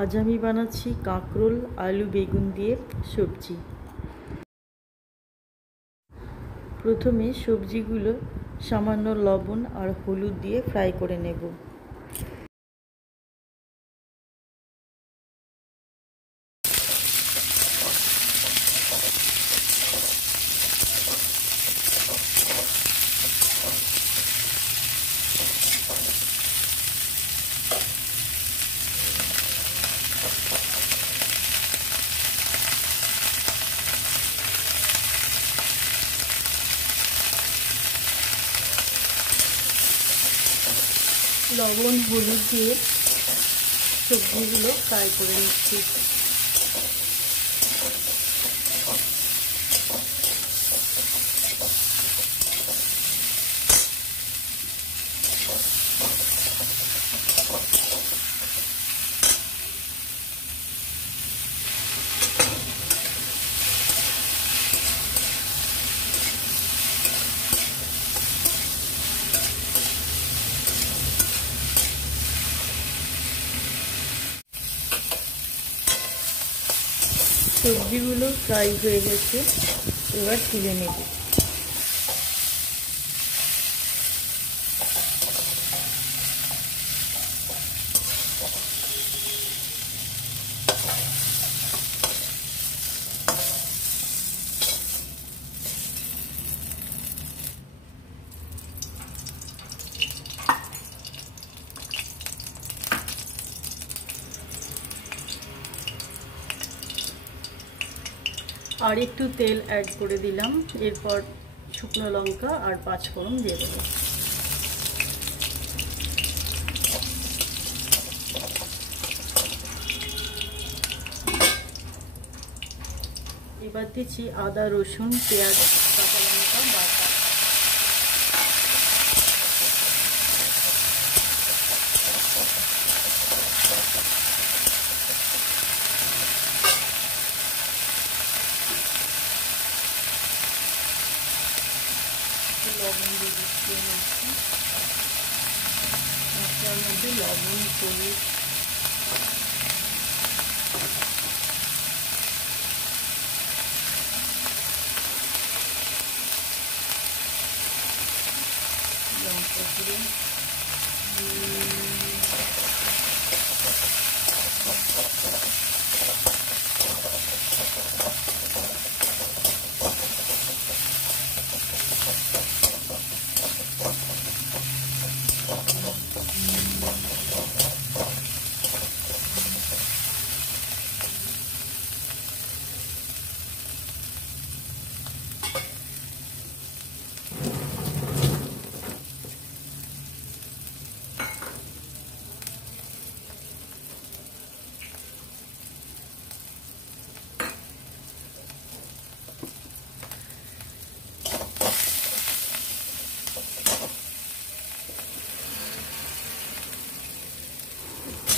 আজ আমি বানাচ্ছি কাঁকরোল আলু বেগুন দিয়ে সবজি। প্রথমে সবজিগুলো সামান্য লবণ আর হলুদ দিয়ে ফ্রাই করে নেব। লবণ হলুদ দিয়ে সবজিগুলো ফ্রাই করে নিচ্ছি। সবজিগুলো ফ্রাই হয়ে গেছে, এবার তুলে নেব। আর একটু তেল অ্যাড করে দিলাম, এরপর শুকনো লঙ্কা আর পাঁচফোড়ন দিয়ে দেবো। এবার দিচ্ছি আদা রসুন পেঁয়াজ কাঁচা লঙ্কা বাটা। লবণ দিয়ে দিচ্ছি, মশলার মধ্যে লবণ হলুদ লঙ্কা গুঁড়ো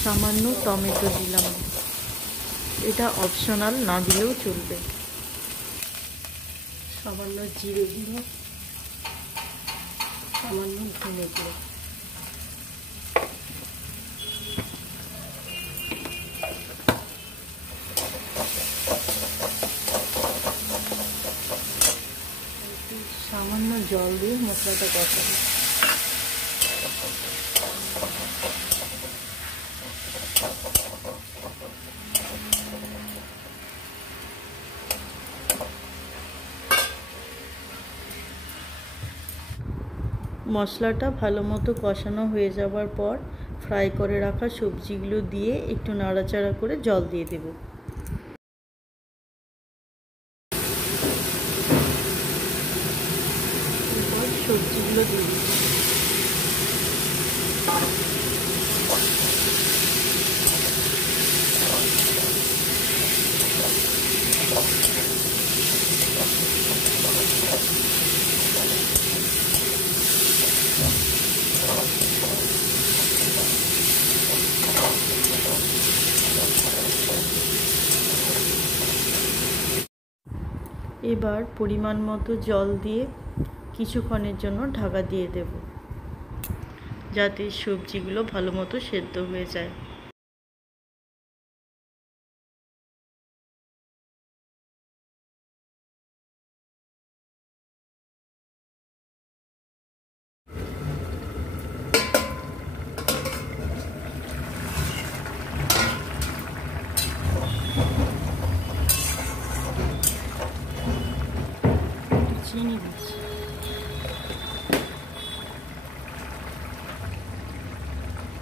সামান্য টমেটো দিলাম, এটা অপশনাল, না দিলেও চলবে। সামান্য জিরে গুঁড়ো, সামান্য ধনে গুঁড়ো। সামান্য জল দিয়ে মশলাটা কষাবো। মশলাটা ভালো মতো কষানো হয়ে যাওয়ার পর ফ্রাই করে রাখা সবজিগুলো দিয়ে একটু নাড়াচাড়া করে জল দিয়ে দেব। এবার সবজিগুলো দিয়ে দেব। এবার পরিমাণ মতো জল দিয়ে কিছুক্ষণের জন্য ঢাকা দিয়ে দেব, যাতে সবজিগুলো ভালো মতো সেদ্ধ হয়ে যায়। চিনি দিচ্ছি,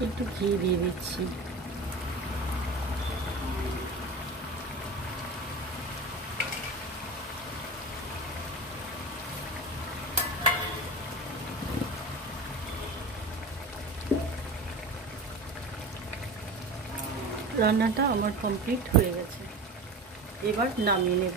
একটু ঘি দিয়ে দিচ্ছি। রান্নাটা আমার কমপ্লিট হয়ে গেছে, এবার নামিয়ে নেব।